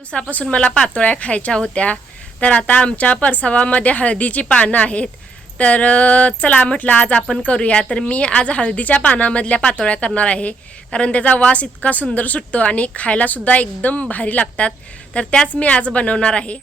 दिवसापासून मला पातोळ्या खायच्या होत्या. तर आता आमच्या परसावामध्ये हळदीची पानं आहेत. तर चला म्हटलं आज आपण करूया. तर मी आज हळदीच्या पानामधल्या पातोळ्या करणार आहे. कारण त्याचा वास इतका सुंदर सुटतो आणि खायलासुद्धा एकदम भारी लागतात. तर त्याच मी आज बनवणार आहे.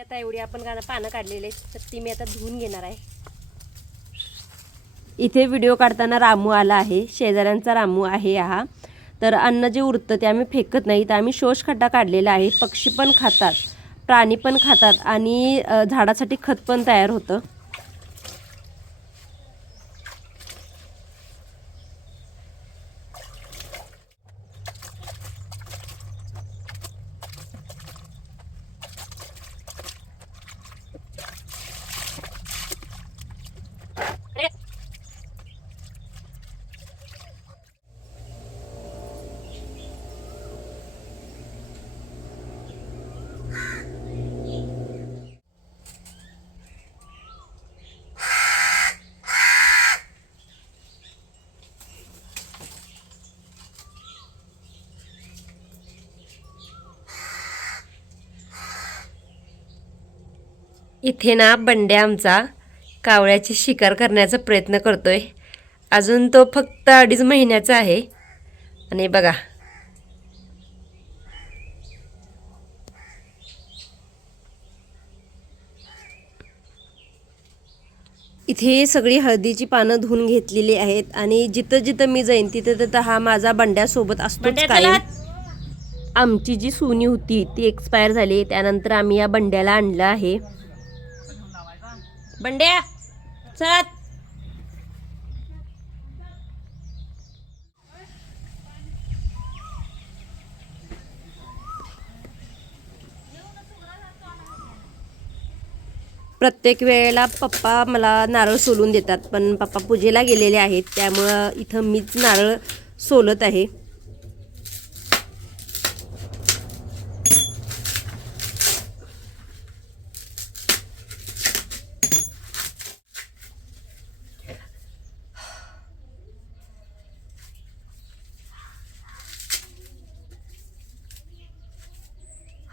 आता एवढी आपण गाणं पानं काढलेले तर ती मी आता धुवून घेणार आहे. इथे व्हिडिओ काढताना रामू आला आहे. शेजाऱ्यांचा रामू आहे हा. तर अन्न जे उरतं ते आम्ही फेकत नाही तर आम्ही शोष खड्डा काढलेला आहे. पक्षी पण खातात प्राणी पण खातात आणि झाडासाठी खत पण तयार होतं. इथे ना बंड्या आमचा कावळ्याची शिकार करण्याचा प्रयत्न करतोय. अजून तो फक्त अडीच महिन्याचा आहे. आणि बघा. इथे सगळी हळदीची पानं धुवून घेतलेली आहेत आणि जिथं जिथं मी जाईन तिथं तिथं हा माझा बंड्यासोबत कायम. आमची जी सुनी होती ती एक्सपायर झाली. त्यानंतर आम्ही या बंड्याला आणलं आहे. बंड्या चल. प्रत्येक वेळेला पप्पा मला नारळ सोलून देतात पण पप्पा पूजेला गेलेले आहेत त्यामुळं इथं मीच नारळ सोलत आहे.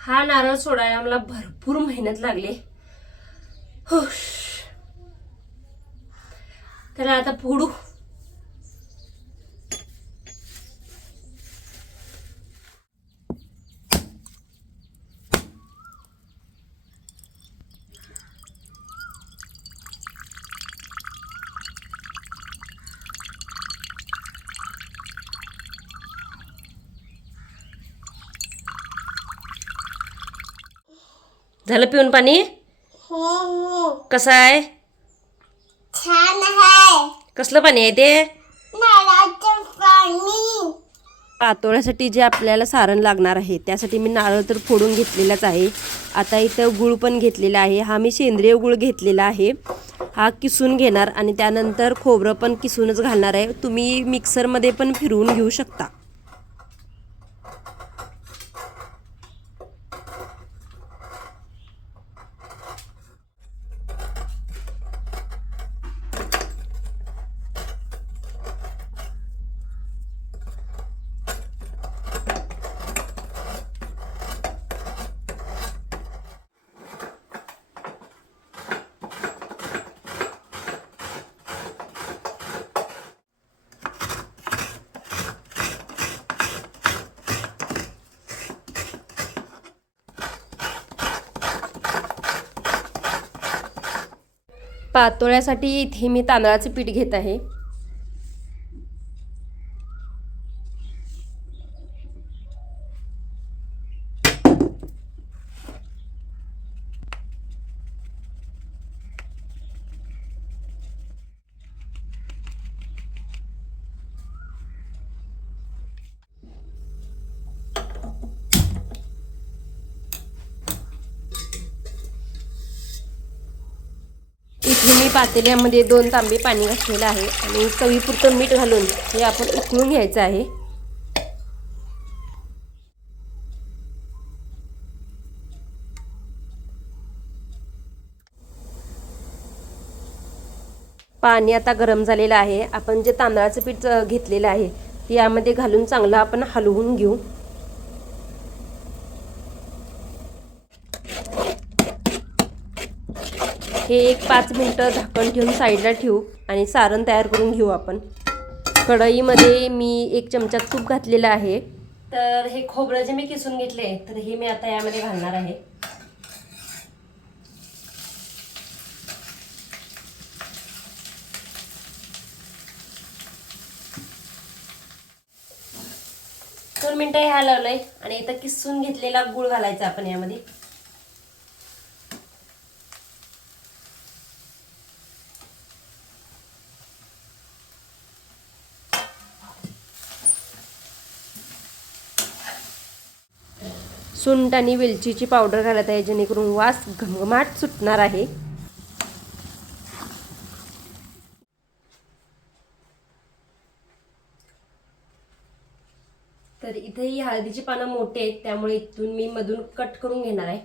हा नारळ सोडायला मला भरपूर मेहनत लागली हुश. त्याला आता फोडू झालं पिऊन पाणी? हो कसं आहे? छान आहे. कसलं पाणी आहे ते? पातोळ्यासाठी जे आपल्याला सारण लागणार आहे त्यासाठी मी नारळ तर फोडून घेतलेलाच आहे. आता इथं गुळ पण घेतलेला आहे. हा मी सेंद्रिय गुळ घेतलेला आहे. हा किसून घेणार आणि त्यानंतर खोबरं पण किसूनच घालणार आहे. तुम्ही मिक्सरमध्ये पण फिरवून घेऊ शकता. पातोळ्यासाठी इथे मी तांदळाचं पीठ घेत आहे इथे मी पातेल्यामध्ये दोन तांबे पाणी घातलेलं आहे आणि चवीपुरतं मीठ घालून हे आपण उकळून घ्यायचं आहे. पाणी आता गरम झालेलं आहे. आपण जे तांदळाचं पीठ घेतलेलं आहे ते यामध्ये घालून चांगलं आपण हलवून घेऊ. हे एक पाच मिनटं झाकण ठेवून साईडला ठेवू आणि सारण तयार करून घेऊ आपण. कढईमध्ये मी एक चमचा तूप घातलेलं आहे. तर हे खोबरं जे मी किसून घेतले तर हे मी आता यामध्ये घालणार आहे. दोन मिनटं ह्या लावलंय आणि इथं किसून घेतलेला गुळ घालायचा आपण यामध्ये. सुंट आणि वेलचीची पावडर घालत आहे जेणेकरून वास घमघमाट सुटणार आहे. तर इथे ही हळदीची पानं मोठी आहेत त्यामुळे इथून मी मधून कट करून घेणार आहे.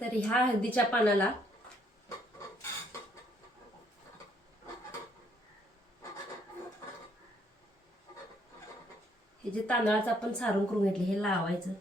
तर ह्या हळदीच्या पानाला हे जे तांदळाचं आपण सारून करून घेतले हे लावायचं.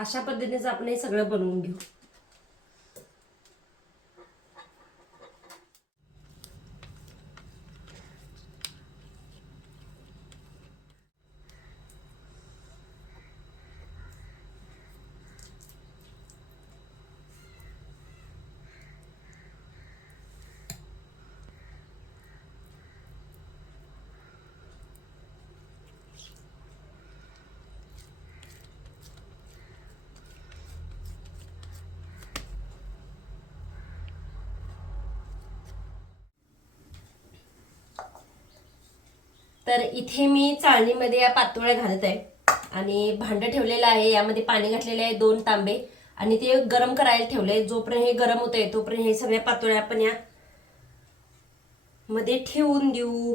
अशा पद्धतीनेच आपण हे सगळं बनवून घेऊ. तर इथे मी चाळणीमध्ये या पातोळ्या घालत आहे. आणि भांडं ठेवलेलं आहे यामध्ये पाणी घातलेले आहे दोन तांबे. आणि ते गरम करायला ठेवले जोपर्यंत हे गरम होत आहे तोपर्यंत हे सगळ्या पातोळ्या आपण या मध्ये ठेवून देऊ.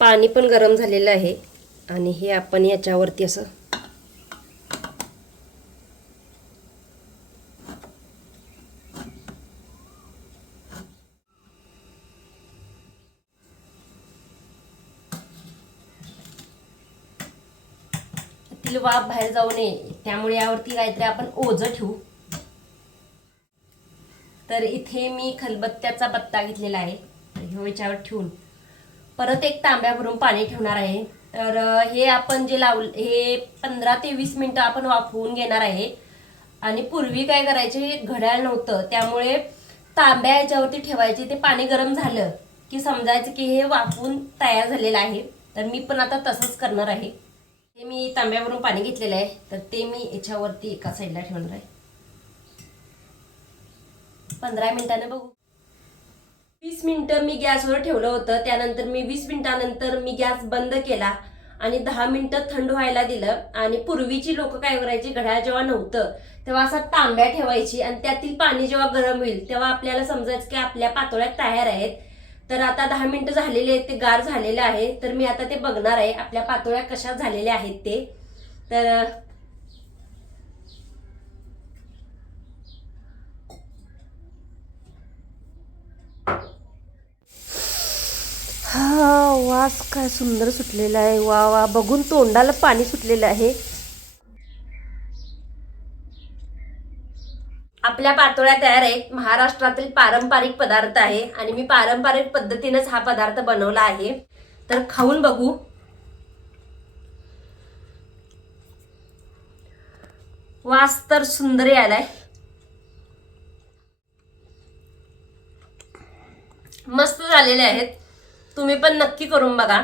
पाणी पण गरम झालेलं आहे. आणि हे आपण याच्यावरती असं तील वाफ बाहेर जाऊ नये. त्यामुळे यावरती काहीतरी आपण ओझं ठेवू. तर इथे मी खलबत्त्याचा पत्ता घेतलेला आहे. तर ह्यो याच्यावर ठेवून. परत एक तांब्या भरून पाणी ठेवणार आहे. तर हे आपण जे लावलं हे पंधरा ते वीस मिनटं आपण वाफवून घेणार आहे. आणि पूर्वी काय करायचे घड्याळ नव्हतं. त्यामुळे तांब्या याच्यावरती ठेवायचे. ते पाणी गरम झालं की समजायचं की हे वाफवून तयार झालेलं आहे. तर मी पण आता तसंच करणार आहे. ते मी तांब्यावरून पाणी घेतलेलं आहे तर ते मी याच्यावरती एका साईडला ठेवणार आहे. पंधरा मिनिटानं बघू. वीस मिनटं मी गॅसवर ठेवलं होतं त्यानंतर मी वीस मिनिटानंतर मी गॅस बंद केला आणि दहा मिनिटं थंड व्हायला दिलं. आणि पूर्वीची लोक काय करायची घड्याळ जेव्हा नव्हतं तेव्हा असा तांब्या ठेवायची आणि त्यातील पाणी जेव्हा गरम होईल तेव्हा आपल्याला समजायचं की आपल्या पातोळ्या तयार आहेत. तर आता दहा मिनिटं झालेले आहेत ते गार झालेले आहे. तर मी आता ते बघणार आहे आपल्या पातोळ्या कशा झालेल्या आहेत ते. तर हा वास काय सुंदर सुटलेला आहे. वा वा बघून तोंडाला पाणी सुटलेलं आहे. आपल्या पातोळ्या तयार आहेत. महाराष्ट्रातील पारंपरिक पदार्थ आहे आणि मी पारंपरिक पद्धतीनेच हा पदार्थ बनवला आहे. तर खाऊन बघू. वास तर सुंदर यायलाय. मस्त झालेले आहेत. तुम्ही पण नक्की करून बघा.